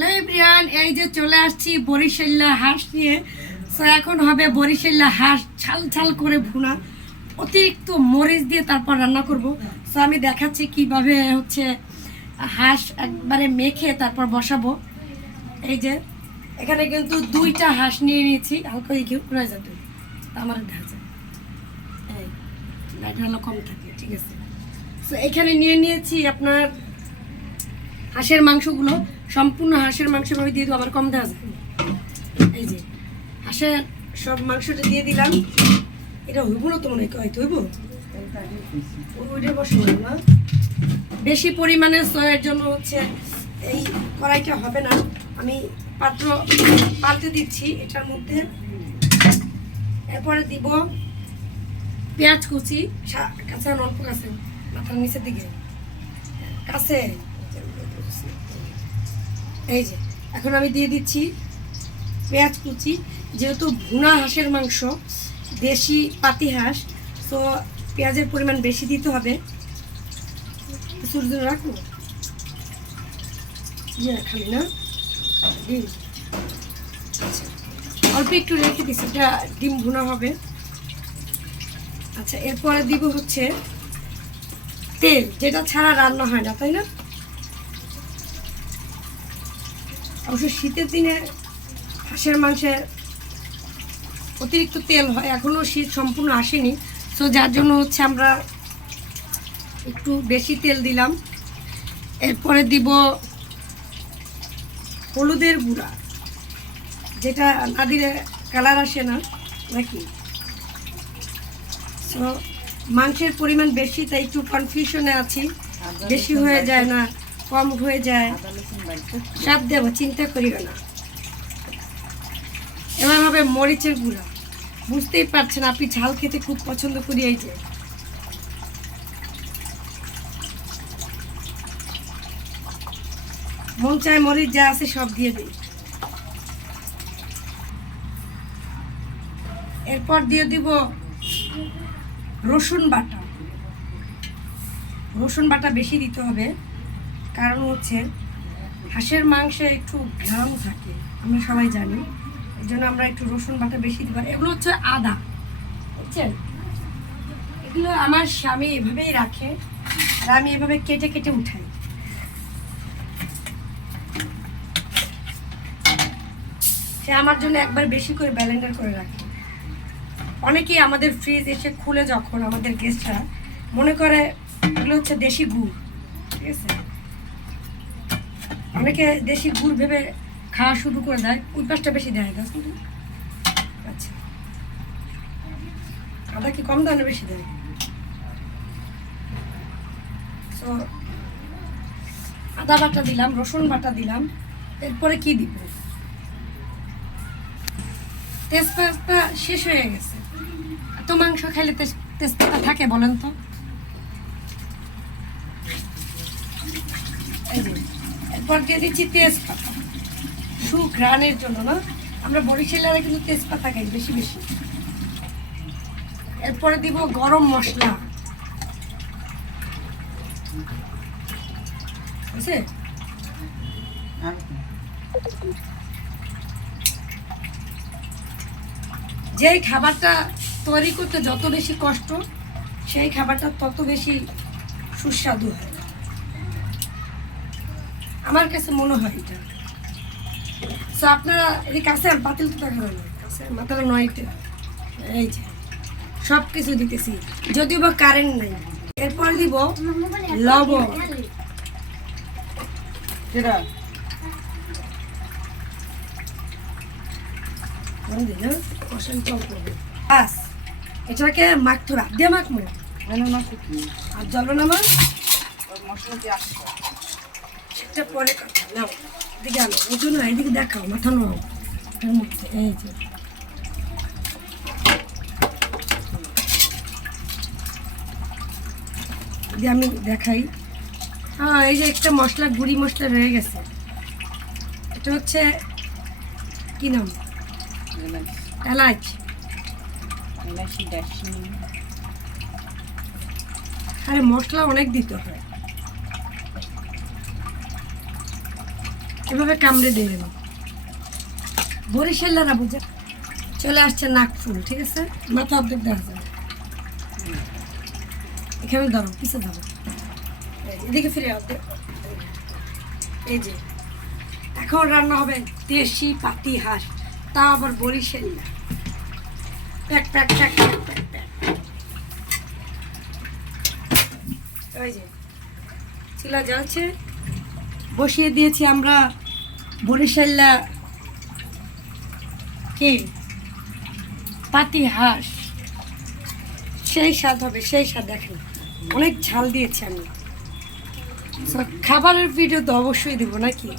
Hello everyone, এই যে চলে আসছি বরিশাল্লা হাঁস নিয়ে। তো এখন হবে বরিশাল্লা হাঁস ছাল ছাল করে ভুনা। অতিরিক্ত মরিচ দিয়ে তারপর রান্না করব। তো আমি দেখাচ্ছি কীভাবে হচ্ছে হাঁস একবারে মেখে তারপর বসাবো। এই যে, এখানে কিন্তু দুইটা হাঁস নিয়ে নিয়েছি। হালকা এই ঘুরে যাবে আমার দেখা এই কম থাকে, ঠিক আছে। তো এখানে নিয়ে নিয়েছি আপনার হাঁসের মাংসগুলো। সম্পূর্ণ হাঁসের মাংস ভাবে দিয়ে দেবো, আবার কম দেওয়া যায় এই যে, হাঁসের সব মাংসটা দিয়ে দিলাম। এটা হইব না তো মনে হয় হইব? না বেশি পরিমাণে সয়ের জন্য হচ্ছে এই কড়াইটা হবে না। আমি পাত্র পাল্টে দিচ্ছি এটার মধ্যে। এরপরে দিব পেঁয়াজ কুচি কাঁচা অল্প কাছে মাথার নিচের দিকে। কাছে। এই যে, এখন আমি দিয়ে দিচ্ছি পেঁয়াজ কুচি। যেহেতু ভুনা হাঁসের মাংস, দেশি পাতি হাঁস, তো পেঁয়াজের পরিমাণ বেশি দিতে হবে। সূর্য রাখব ইয়ে খালি না? ডিম। আচ্ছা অল্প একটু রেখে দিচ্ছি এটা ডিম ভুনা হবে। আচ্ছা এরপরে দিব হচ্ছে তেল, যেটা ছাড়া রান্না হয় না, তাই না? অবশ্য শীতের দিনে হাঁসের মাংসে অতিরিক্ত তেল হয় এখনও শীত সম্পূর্ণ আসেনি। তো যার জন্য হচ্ছে আমরা একটু বেশি তেল দিলাম। এরপরে দিব হলুদের গুঁড়া যেটা না দিলে কালার আসে না নাকি? তো মাংসের পরিমাণ বেশি তাই একটু কনফিউশনে আছি। বেশি হয়ে যায় না। কম হয়ে যায়। সব দেব, চিন্তা করিও না। এবার হবে মরিচের গুঁড়া। বুঝতেই পারছেন আপনি ঝাল খেতে খুব পছন্দ করি এই যে। মন চায় মরিচ যা আছে সব দিয়ে দিই। এরপর দিয়ে দিব রসুন বাটা। রসুন বাটা বেশি দিতে হবে। কারণ হচ্ছে হাঁসের মাংসে একটু ঘ্রাম থাকে, আমরা সবাই জানি। এই জন্য আমরা একটু রসুন বাটা বেশি দিব এগুলো হচ্ছে আদা, বুঝছেন? এগুলো আমার স্বামী এভাবেই রাখে আর আমি এভাবে কেটে কেটে উঠাই। সে আমার জন্য একবার বেশি করে ব্যালেন্ডার করে রাখে। অনেকেই আমাদের ফ্রিজ এসে খুলে যখন আমাদের গেস্টরা মনে করে এগুলো হচ্ছে দেশি গুড়, ঠিক আছে? অনেকে দেশি গুড় ভেবে খাওয়া শুরু করে দেয় পাশটা বেশি দেয় আচ্ছা। আদা কি কম দামে বেশি দেয়? তো আদা বাটা দিলাম, রসুন বাটা দিলাম, এরপরে কি দিব? তেজপাতা শেষ হয়ে গেছে। এত মাংস খাইলে তেজপাতা থাকে বলেন তো এই যে, এরপর দিয়ে দিচ্ছি তেজপাতা। সুঘ্রাণের জন্য, না? আমরা বরিশালেরা কিন্তু তেজপাতা খাই, বেশি বেশি। এরপরে দিব গরম মশলা। বুঝছে? যেই খাবারটা তৈরি করতে যত বেশি কষ্ট, সেই খাবারটা তত বেশি সুস্বাদু হয়। আমার কাছে মনে হয় এটা। তো আপনারা এই কাছে আর বাতিল তো দেখা নয় কাছে মাথাটা নয় এটা। এই যে সব কিছু দিতেছি। যদিও বা কারেন্ট নাই। এরপর দিব লবণ। না বাস এটাকে মাখতে হবে দিয়ে মাখবো। আর জল না মাছ সেটা পরে কথা নাও এদিকে আনো ওজন না এদিকে দেখাও মাথা নাও এই যে। আমি দেখাই হ্যাঁ এই যে একটা মশলা গুঁড়ি মশলা রয়ে গেছে। এটা হচ্ছে কি নাম? এলাচ আরে মশলা অনেক দিতে হয়। এভাবে কামড়ে দিয়ে দেবো। বরিশাল্লারা বুঝে? চলে আসছে নাকফুল ঠিক আছে? মাথা অর্ধেক দেখা যায়। এখানে ধরো, পিছে ধরো। এদিকে ফিরে অর্ধেক এই যে, এখন রান্না হবে দেশি পাতি হাঁস তা আবার বরিশাল্লা। প্যাক প্যাক প্যাক প্যাক প্যাক প্যাক। ওই যে চিলা জ্বলছে বসিয়ে দিয়েছি আমরা বরিশাল্লা কে? পাতি হাঁস সেই স্বাদ হবে, সেই স্বাদ, দেখেন। অনেক ঝাল দিয়েছি আমি। খাবারের ভিডিও তো অবশ্যই দেবো, নাকি?